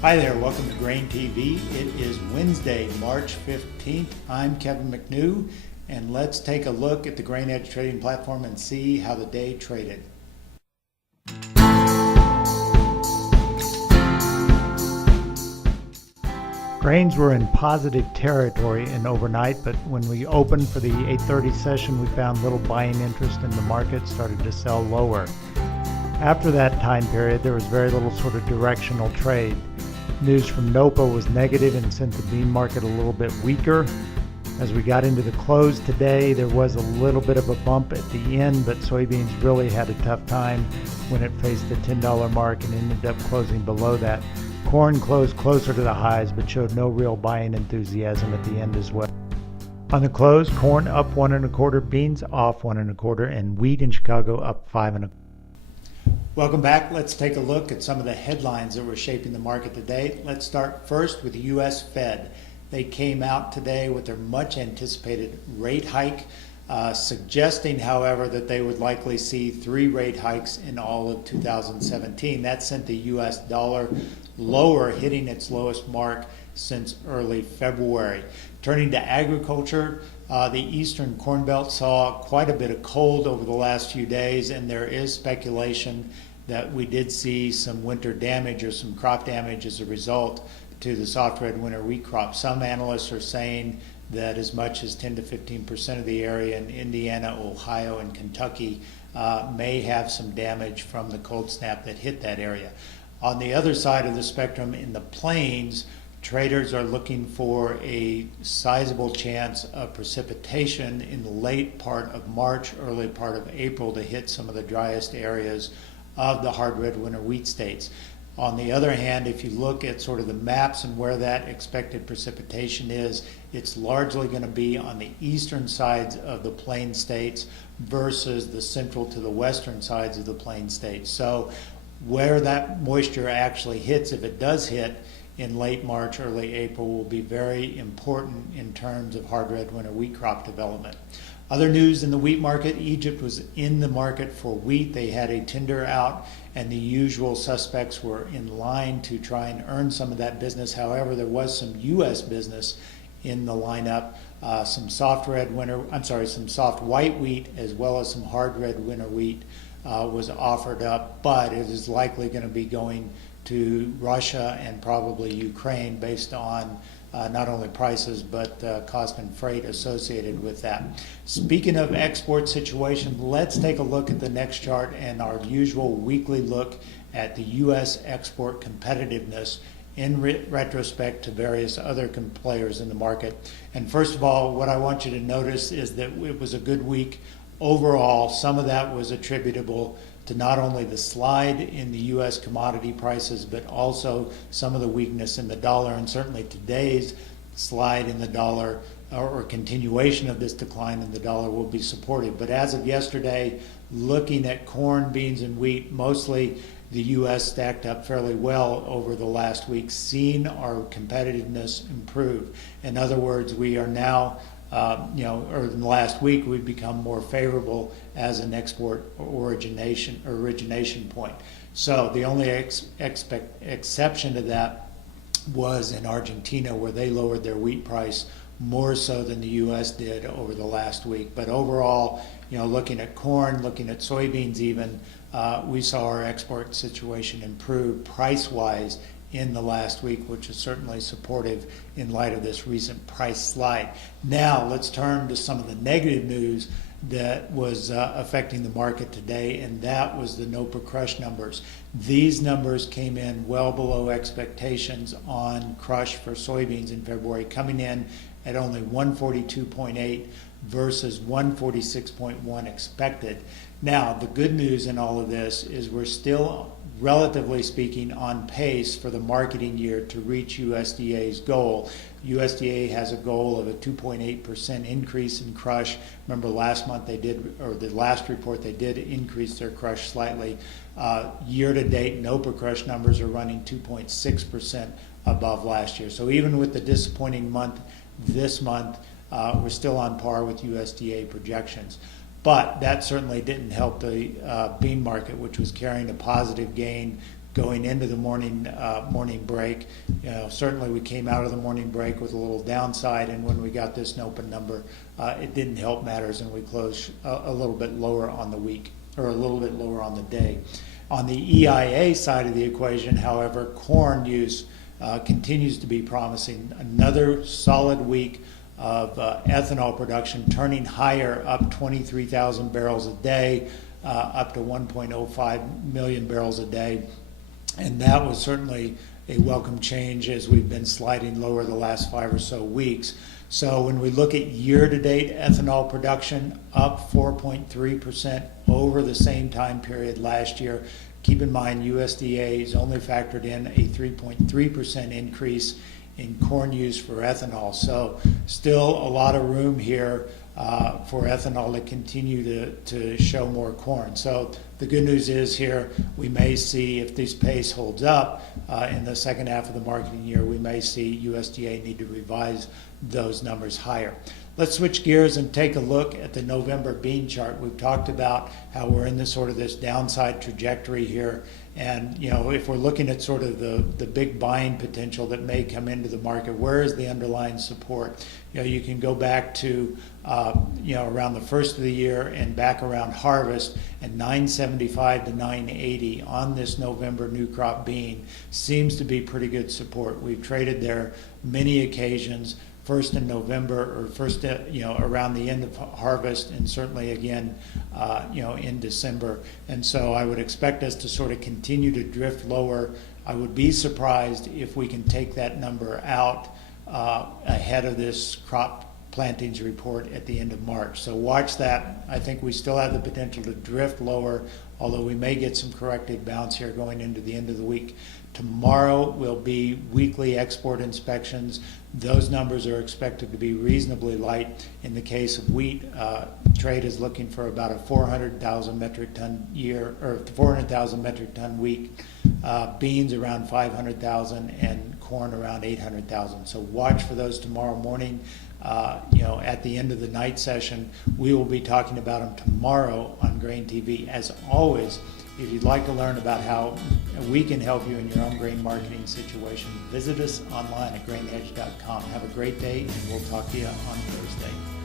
Hi there, welcome to Grain TV. It is Wednesday, March 15th. I'm Kevin McNew, and let's take a look at the Grain Edge trading platform and see how the day traded. Grains were in positive territory in overnight, but when we opened for the 8:30 session, we found little buying interest and the market started to sell lower. After that time period, there was very little sort of directional trade. News from NOPA was negative and sent the bean market a little bit weaker. As we got into the close today, there was a little bit of a bump at the end, but soybeans really had a tough time when it faced the $10 mark and ended up closing below that. Corn closed closer to the highs, but showed no real buying enthusiasm at the end as well. On the close, corn up 1 1/4, beans off 1 1/4, and wheat in Chicago up 5 1/4. Welcome back. Let's take a look at some of the headlines that were shaping the market today. Let's start first with the U.S. Fed. They came out today with their much anticipated rate hike, suggesting, however, that they would likely see 3 rate hikes in all of 2017. That sent the U.S. dollar lower, hitting its lowest mark since early February. Turning to agriculture, the Eastern Corn Belt saw quite a bit of cold over the last few days, and there is speculation that we did see some winter damage or some crop damage as a result to the soft red winter wheat crop. Some analysts are saying that as much as 10 to 15% of the area in Indiana, Ohio, and Kentucky may have some damage from the cold snap that hit that area. On the other side of the spectrum, in the plains, traders are looking for a sizable chance of precipitation in the late part of March, early part of April to hit some of the driest areas of the hard red winter wheat states. On the other hand, if you look at sort of the maps and where that expected precipitation is, it's largely going to be on the eastern sides of the plain states versus the central to the western sides of the plain states. So where that moisture actually hits, if it does hit in late March, early April, will be very important in terms of hard red winter wheat crop development. Other news in the wheat market, Egypt was in the market for wheat. They had a tender out, and the usual suspects were in line to try and earn some of that business. However, there was some U.S. business in the lineup, some soft white wheat as well as some hard red winter wheat was offered up, but it is likely going to be going to Russia and probably Ukraine based on not only prices but cost and freight associated with that. Speaking of export situation, let's take a look at the next chart and our usual weekly look at the U.S. export competitiveness in retrospect to various other players in the market. And first of all, what I want you to notice is that it was a good week overall. Some of that was attributable to not only the slide in the U.S. commodity prices, but also some of the weakness in the dollar, and certainly today's slide in the dollar or continuation of this decline in the dollar will be supportive. But as of yesterday, looking at corn, beans, and wheat, mostly the U.S. stacked up fairly well over the last week, seeing our competitiveness improve. In other words, we are now or in the last week, we've become more favorable as an export origination point. So the only exception to that was in Argentina, where they lowered their wheat price more so than the U.S. did over the last week. But overall, looking at corn, looking at soybeans even, we saw our export situation improve price-wise in the last week, which is certainly supportive in light of this recent price slide. Now let's turn to some of the negative news that was affecting the market today, and that was the NOPA crush numbers. These numbers came in well below expectations on crush for soybeans in February, coming in at only 142.8 versus 146.1 expected. Now, the good news in all of this is we're still, relatively speaking, on pace for the marketing year to reach USDA's goal. USDA has a goal of a 2.8% increase in crush. Remember last month they did, or the last report, they did increase their crush slightly. Year to date, NOPA crush numbers are running 2.6% above last year. So even with the disappointing month this month, we're still on par with USDA projections. But that certainly didn't help the bean market, which was carrying a positive gain going into the morning break. Certainly we came out of the morning break with a little downside, and when we got this NOPA number, it didn't help matters, and we closed a little bit lower on the week, or a little bit lower on the day. On the EIA side of the equation, however, corn use continues to be promising. Another solid week of ethanol production turning higher, up 23,000 barrels a day, up to 1.05 million barrels a day. And that was certainly a welcome change as we've been sliding lower the last 5 or so weeks. So when we look at year-to-date ethanol production, up 4.3% over the same time period last year. Keep in mind, USDA has only factored in a 3.3% increase in corn use for ethanol. So still a lot of room here for ethanol to continue to show more corn. So the good news is here, we may see, if this pace holds up in the second half of the marketing year, we may see USDA need to revise those numbers higher. Let's switch gears and take a look at the November bean chart. We've talked about how we're in this sort of this downside trajectory here. And if we're looking at sort of the big buying potential that may come into the market, where is the underlying support? You can go back to around the first of the year and back around harvest, and 975 to 980 on this November new crop bean seems to be pretty good support. We've traded there many occasions, first in November, or first around the end of harvest, and certainly again in December. And so I would expect us to sort of continue to drift lower. I would be surprised if we can take that number out ahead of this crop plantings report at the end of March. So watch that. I think we still have the potential to drift lower, although we may get some corrective bounce here going into the end of the week. Tomorrow will be weekly export inspections. Those numbers are expected to be reasonably light. In the case of wheat, trade is looking for about a 400,000 metric ton year, or 400,000 metric ton week. Beans around 500,000, and corn around 800,000. So watch for those tomorrow morning. At the end of the night session, we will be talking about them tomorrow on Grain TV. As always, if you'd like to learn about how we can help you in your own grain marketing situation, visit us online at grainedge.com. Have a great day, and we'll talk to you on Thursday.